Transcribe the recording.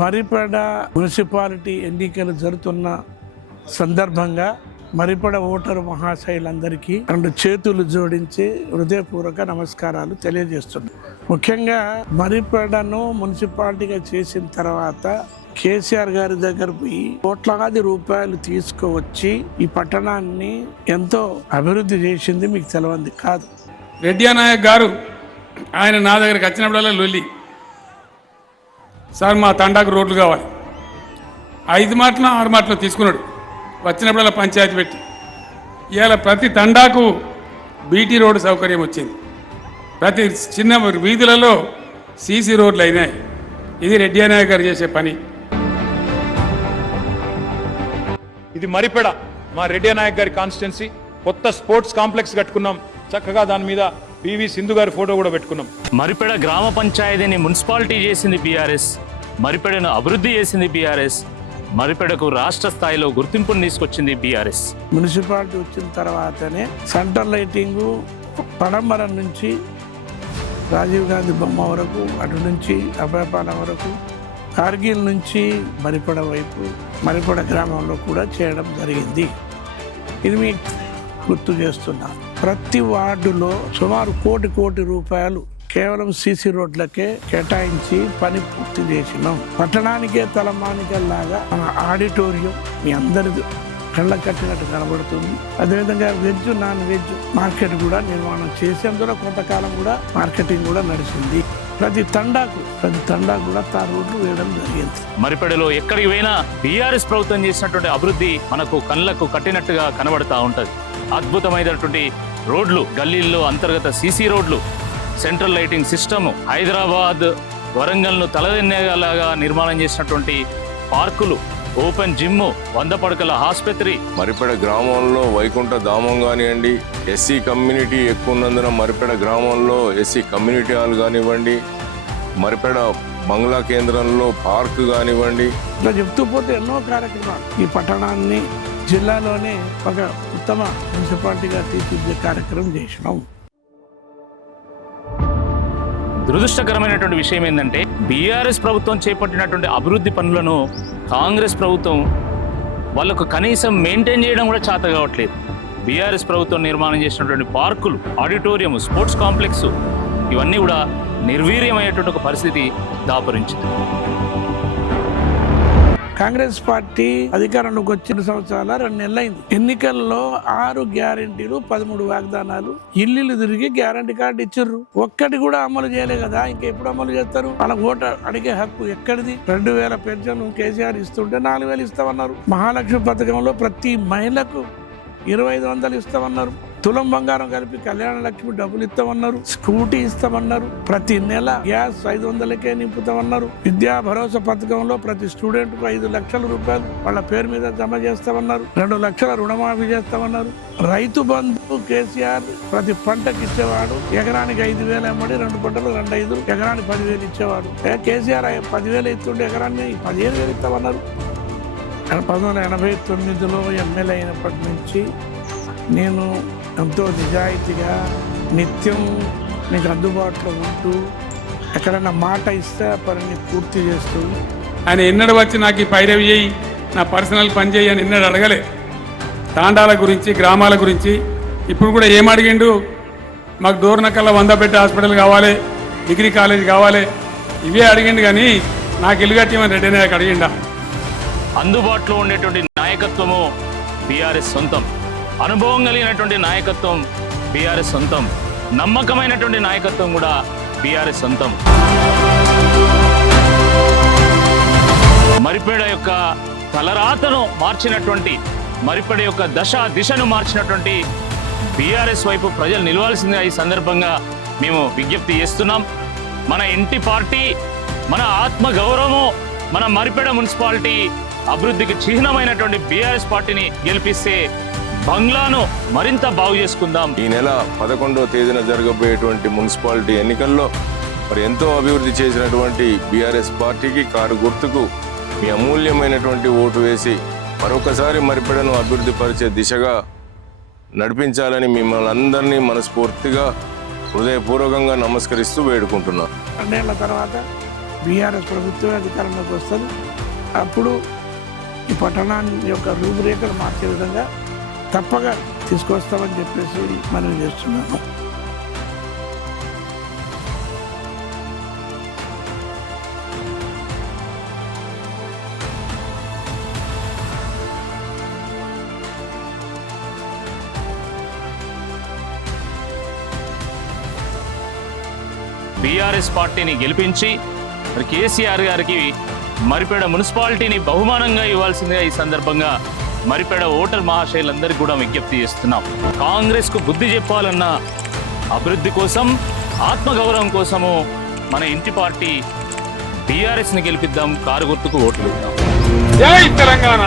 మరిపడ municipality ఎన్నికలు జరుగుతున్న సందర్భంగా మరిపడ ఓటరు మహాశయులందరికీ 2 చేతులు జోడించి హృదయపూర్వక నమస్కారాలు తెలియజేస్తున్నాను. ముఖ్యంగా మరిపడను మున్సిపాలిటీగా చేసిన తర్వాత కేసీఆర్ గారి దగ్గర పోయి కోట్లాది రూపాయలు తీసుకువచ్చి ఈ పట్టణాన్ని ఎంతో అభివృద్ధి చేసింది మీకు తెలవంది కాదు. రెడ్డి నాయక్ గారు ఆయన నా దగ్గరికి వచ్చినప్పుడల్లా లొల్లి, సార్ మా తండాకు రోడ్లు కావాలి, 5 మాటలు 6 మాటలు తీసుకున్నాడు. వచ్చినప్పుడల్లా పంచాయతీ పెట్టి ఇవాళ ప్రతి తండాకు బీటీ రోడ్డు సౌకర్యం వచ్చింది. ప్రతి చిన్న వీధులలో సీసీ రోడ్లు అయినాయి. ఇది రెడ్డి నాయక్ గారు చేసే పని. ఇది మరిపెడ మా రెడ్డి నాయక్ గారి కాన్స్టిట్యున్సీ. కొత్త స్పోర్ట్స్ కాంప్లెక్స్ కట్టుకున్నాం. చక్కగా దాని మీద పివి సింధు గారి ఫోటో కూడా పెట్టుకున్నాం. మరిపెడ గ్రామ పంచాయతీని మున్సిపాలిటీ చేసింది బీఆర్ఎస్. మరిపెడను అభివృద్ధి చేసింది బీఆర్ఎస్. మరిపెడకు రాష్ట్ర స్థాయిలో గుర్తింపును తీసుకొచ్చింది బీఆర్ఎస్. మున్సిపాలిటీ వచ్చిన తర్వాతనే సెంట్రల్ లైటింగ్ పడంబరం నుంచి రాజీవ్ గాంధీ బొమ్మ వరకు, అటు నుంచి అభయపాలెం వరకు, కార్గిల్ నుంచి మరిపడ వైపు మరిపడ గ్రామంలో కూడా చేయడం జరిగింది. ఇది మీకు గుర్తు చేస్తున్నా. ప్రతి వార్డులో సుమారు కోటి రూపాయలు కేవలం సీసీ రోడ్లకే కేటాయించి పని పూర్తి చేసినాం. పట్టణానికే తలమానికల్లాగా మన ఆడిటోరియం మీ అందరి కళ్ళ కట్టినట్టు కనబడుతుంది. అదేవిధంగా వెజ్ నాన్ వెజ్ మార్కెట్ కూడా నిర్మాణం చేసి అందులో కొంతకాలం కూడా మార్కెటింగ్ కూడా నడిచింది. ప్రతి తండాకు కూడా తార్ రోడ్లు వేయడం జరిగింది. మరిపెడలో ఎక్కడికి పోయినా బీఆర్ఎస్ ప్రభుత్వం చేసినటువంటి అభివృద్ధి మనకు కళ్ళకు కట్టినట్టుగా కనబడతా ఉంటది. అద్భుతమైనటువంటి రోడ్లు, గల్లీల్లో అంతర్గత సీసీ రోడ్లు, సెంట్రల్ లైటింగ్ సిస్టము, హైదరాబాద్ వరంగల్ను తలదెన్నేలాగా నిర్మాణం చేసినటువంటి పార్కులు, ఓపెన్ జిమ్, 100 పడకల ఆసుపత్రి. మరిపెడ గ్రామంలో వైకుంఠ ధామం కానివ్వండి, ఎస్సీ కమ్యూనిటీ ఎక్కువ ఉన్నందున మరిపెడ గ్రామంలో ఎస్సీ కమ్యూనిటీ హాల్ కానివ్వండి, మరిపెడ బంగ్లా కేంద్రంలో పార్క్ కానివ్వండి, ఇట్లా చెప్తూ పోతే ఎన్నో కార్యక్రమాలు ఈ పట్టణాన్ని జిల్లాలోనే ఒక ఉత్తమ మున్సిపాలిటీగా తీర్చిదిద్దే కార్యక్రమం చేసినాం. దురదృష్టకరమైనటువంటి విషయం ఏంటంటే బీఆర్ఎస్ ప్రభుత్వం చేపట్టినటువంటి అభివృద్ధి పనులను కాంగ్రెస్ ప్రభుత్వం వాళ్ళకు కనీసం మెయింటైన్ చేయడం కూడా చేత కావట్లేదు. బీఆర్ఎస్ ప్రభుత్వం నిర్మాణం చేసినటువంటి పార్కులు, ఆడిటోరియం, స్పోర్ట్స్ కాంప్లెక్స్ ఇవన్నీ కూడా నిర్వీర్యమయ్యేటువంటి ఒక పరిస్థితి దాపురించింది. కాంగ్రెస్ పార్టీ అధికారంలోకి వచ్చిన 2 సంవత్సరాల 2 నెలలైంది. ఎన్నికల్లో 6 గ్యారెంటీలు, 13 వాగ్దానాలు, ఇల్లు తిరిగి గ్యారెంటీ కార్డు ఇచ్చిర్రు. ఒక్కటి కూడా అమలు చేయలే కదా. ఇంకా ఎప్పుడు అమలు చేస్తారు? వాళ్ళ ఓటు అడిగే హక్కు ఎక్కడిది? 2000 పెన్షన్ కేసీఆర్ ఇస్తుంటే 4000 ఇస్తామన్నారు. మహాలక్ష్మి పథకంలో ప్రతి మహిళకు 2500 ఇస్తామన్నారు. తులం బంగారం కలిపి కళ్యాణ లక్ష్మి డబ్బులు ఇస్తామన్నారు. స్కూటీ ఇస్తామన్నారు. ప్రతి నెల గ్యాస్ 500కే నింపుతామన్నారు. విద్యా భరోసా పథకంలో ప్రతి స్టూడెంట్ కు 5 లక్షల రూపాయలు వాళ్ళ పేరు మీద జమ చేస్తామన్నారు. 2 లక్షల రుణమాఫీ చేస్తామన్నారు. రైతు బంధు కేసీఆర్ ప్రతి పంటకి ఇచ్చేవాడు. ఎకరానికి 5000 అమ్మడి 2 పంటలు 2,500, ఎకరానికి 10,000 ఇచ్చేవాడు. కేసీఆర్ 10,000 ఇస్తుండే ఎకరాన్ని 15,000 ఇస్తామన్నారు. 1989లో ఎమ్మెల్యే అయినప్పటి నుంచి నేను ఎంతో నిజాయితీగా నిత్యం నీకు అందుబాటులో ఉంటూ ఎక్కడైనా మాట ఇస్తే పనిని పూర్తి చేస్తూ, ఆయన ఎన్నడూ వచ్చి నాకు ఈ పైరవి చేయి, నా పర్సనల్ పని చేయి అని ఎన్నడూ అడగలే. తాండాల గురించి, గ్రామాల గురించి ఇప్పుడు కూడా ఏం అడిగిండు? మాకు దూరనకల్లా 100 బెడ్ హాస్పిటల్ కావాలి, డిగ్రీ కాలేజ్ కావాలి, ఇవే అడిగిండు. కానీ నాకు ఇల్లు కట్టేమని రెడ్డి నాయక్ అడిగిండా? అందుబాటులో ఉండేటువంటి నాయకత్వము బీఆర్ఎస్ సొంతం. అనుభవం కలిగినటువంటి నాయకత్వం బీఆర్ఎస్ సొంతం. నమ్మకమైనటువంటి నాయకత్వం కూడా బీఆర్ఎస్ సొంతం. మరిపేడ యొక్క తలరాతను మార్చినటువంటి, మరిపేడ యొక్క దిశను మార్చినటువంటి బీఆర్ఎస్ వైపు ప్రజలు నిలవాల్సిందిగా ఈ సందర్భంగా మేము విజ్ఞప్తి చేస్తున్నాం. మన ఇంటి పార్టీ, మన ఆత్మ గౌరవము, మన మరిపేడ మున్సిపాలిటీ అభివృద్ధికి చిహ్నమైనటువంటి బీఆర్ఎస్ పార్టీని గెలిపిస్తే బంగ్లాను మరింత బాగు చేసుకుందాం. ఈ నెల 11వ తేదీన జరగబోయేటువంటి మున్సిపాలిటీ ఎన్నికల్లో మరి ఎంతో అభివృద్ధి చేసినటువంటి బీఆర్ఎస్ పార్టీకి కారు గుర్తుకు మీ అమూల్యమైనటువంటి ఓటు వేసి మరొకసారి మరిపెడను అభివృద్ధి పరిచే దిశగా నడిపించాలని మిమ్మల్ని అందరినీ మనస్ఫూర్తిగా హృదయపూర్వకంగా నమస్కరిస్తూ వేడుకుంటున్నాను. 2 ఏళ్ల తర్వాత బీఆర్ఎస్ ప్రభుత్వమే అధికారంలోకి వస్తుంది. అప్పుడు ఈ పట్టణాన్ని యొక్క రూపురేఖలు మార్చే విధంగా తప్పగా తీసుకొస్తామని చెప్పేసి మనం చేస్తున్నాము. బీఆర్ఎస్ పార్టీని గెలిపించి మరి కేసీఆర్ గారికి మరిపేడ మున్సిపాలిటీని బహుమానంగా ఇవ్వాల్సిందిగా ఈ సందర్భంగా మరిపేడ ఓటర్ మహాశయులందరికీ కూడా విజ్ఞప్తి చేస్తున్నాం. కాంగ్రెస్కు బుద్ధి చెప్పాలన్న అభివృద్ధి కోసం, ఆత్మగౌరవం కోసము మన ఇంటి పార్టీ బీఆర్ఎస్ని గెలిపిద్దాం, కారు గుర్తుకు ఓట్లు వేద్దాం. జై తెలంగాణ.